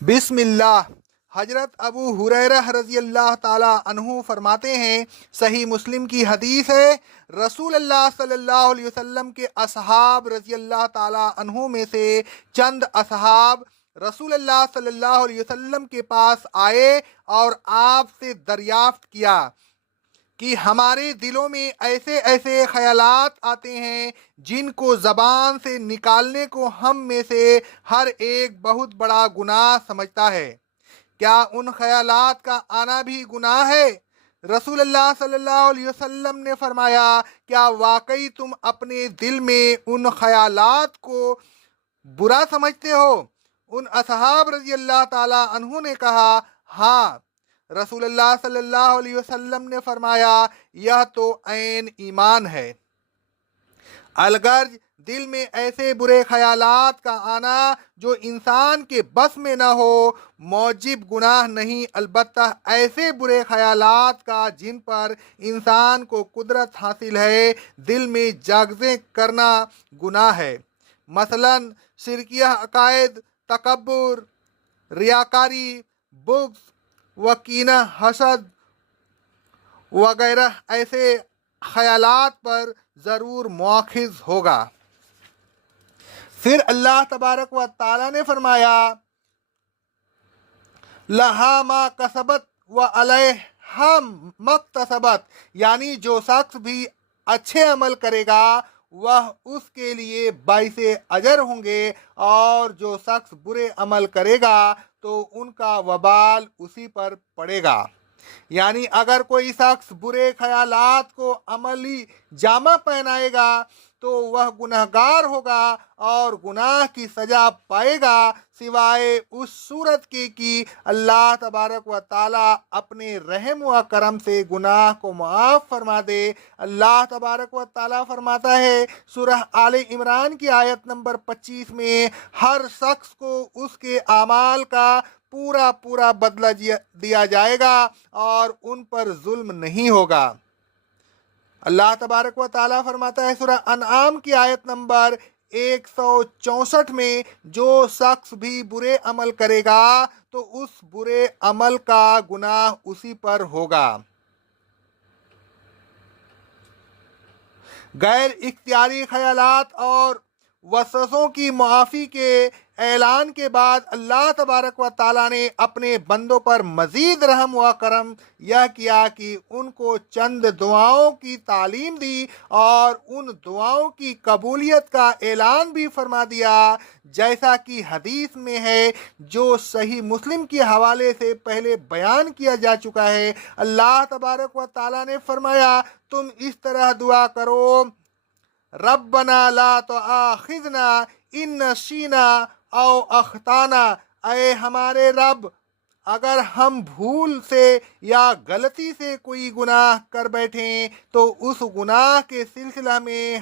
بسم اللہ۔ حضرت ابو ہریرہ رضی اللہ تعالی عنہ فرماتے ہیں، صحیح مسلم کی حدیث ہے، رسول اللہ صلی اللہ علیہ وسلم کے اصحاب رضی اللہ تعالی عنہ میں سے چند اصحاب رسول اللہ صلی اللہ علیہ وسلم کے پاس آئے اور آپ سے دریافت کیا کہ ہمارے دلوں میں ایسے ایسے خیالات آتے ہیں جن کو زبان سے نکالنے کو ہم میں سے ہر ایک بہت بڑا گناہ سمجھتا ہے، کیا ان خیالات کا آنا بھی گناہ ہے؟ رسول اللہ صلی اللہ علیہ وسلم نے فرمایا، کیا واقعی تم اپنے دل میں ان خیالات کو برا سمجھتے ہو؟ ان اصحاب رضی اللہ تعالی عنہ نے کہا، ہاں۔ رسول اللہ صلی اللہ علیہ وسلم نے فرمایا، یہ تو عین ایمان ہے۔ الغرض دل میں ایسے برے خیالات کا آنا جو انسان کے بس میں نہ ہو موجب گناہ نہیں، البتہ ایسے برے خیالات کا جن پر انسان کو قدرت حاصل ہے دل میں جاگزیں کرنا گناہ ہے۔ مثلا شرکیہ عقائد، تکبر، ریاکاری، بغض و کینہ، حسد وغیرہ ایسے خیالات پر ضرور مؤاخذ ہوگا۔ پھر اللہ تبارک و تعالی نے فرمایا، لہا ما کسبت و علیہا مکتسبت، یعنی جو شخص بھی اچھے عمل کرے گا وہ اس کے لیے باعث اجر ہوں گے، اور جو شخص برے عمل کرے گا تو ان کا وبال اسی پر پڑے گا۔ یعنی اگر کوئی شخص برے خیالات کو عملی جامہ پہنائے گا تو وہ گنہگار ہوگا اور گناہ کی سزا پائے گا، سوائے اس صورت کی کہ اللہ تبارک و تعالی اپنے رحم و کرم سے گناہ کو معاف فرما دے۔ اللہ تبارک و تعالی فرماتا ہے سورہ آل عمران کی آیت نمبر 25 میں، ہر شخص کو اس کے اعمال کا پورا پورا بدلہ دیا جائے گا اور ان پر ظلم نہیں ہوگا۔ اللہ تبارک و تعالی فرماتا ہے سورہ انعام کی آیت نمبر 164 میں، جو شخص بھی برے عمل کرے گا تو اس برے عمل کا گناہ اسی پر ہوگا۔ غیر اختیاری خیالات اور وسوسوں کی معافی کے اعلان کے بعد اللہ تبارک و تعالیٰ نے اپنے بندوں پر مزید رحم و کرم یہ کیا کہ ان کو چند دعاؤں کی تعلیم دی اور ان دعاؤں کی قبولیت کا اعلان بھی فرما دیا، جیسا کہ حدیث میں ہے جو صحیح مسلم کے حوالے سے پہلے بیان کیا جا چکا ہے۔ اللہ تبارک و تعالیٰ نے فرمایا، تم اس طرح دعا کرو، ربنا لا تؤاخذنا ان نسینا او اخطانا، اے ہمارے رب اگر ہم بھول سے یا غلطی سے کوئی گناہ کر بیٹھیں تو اس گناہ کے سلسلہ میں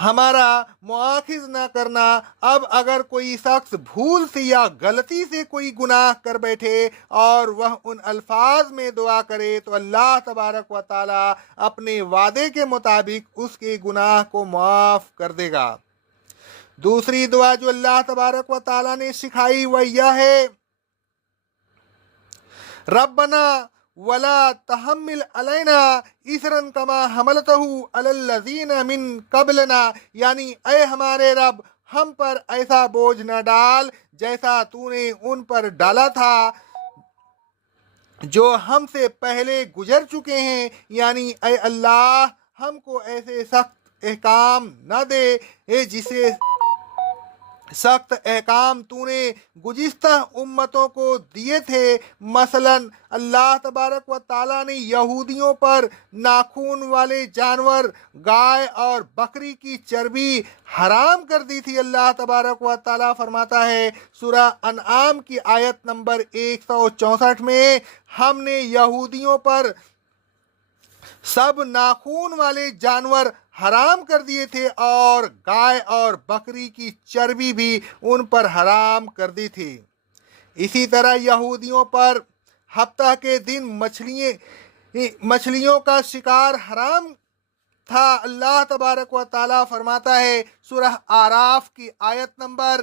ہمارا مؤاخذ نہ کرنا۔ اب اگر کوئی شخص بھول سے یا غلطی سے کوئی گناہ کر بیٹھے اور وہ ان الفاظ میں دعا کرے تو اللہ تبارک و تعالی اپنے وعدے کے مطابق اس کے گناہ کو معاف کر دے گا۔ دوسری دعا جو اللہ تبارک و تعالی نے سکھائی وہ یہ ہے، ربنا ولا تحمل علینا اصرا کما حملتہ علی الذین من قبلنا، یعنی اے ہمارے رب ہم پر ایسا بوجھ نہ ڈال جیسا تو نے ان پر ڈالا تھا جو ہم سے پہلے گزر چکے ہیں، یعنی اے اللہ ہم کو ایسے سخت احکام نہ دے جسے سخت احکام تو نے گزشتہ امتوں کو دیے تھے۔ مثلا اللہ تبارک و تعالیٰ نے یہودیوں پر ناخون والے جانور گائے اور بکری کی چربی حرام کر دی تھی۔ اللہ تبارک و تعالیٰ فرماتا ہے سورہ انعام کی آیت نمبر 164 میں، ہم نے یہودیوں پر سب ناخون والے جانور حرام کر دیے تھے اور گائے اور بکری کی چربی بھی ان پر حرام کر دی تھی۔ اسی طرح یہودیوں پر ہفتہ کے دن مچھلیوں کا شکار حرام تھا۔ اللہ تبارک و تعالیٰ فرماتا ہے سورہ اعراف کی آیت نمبر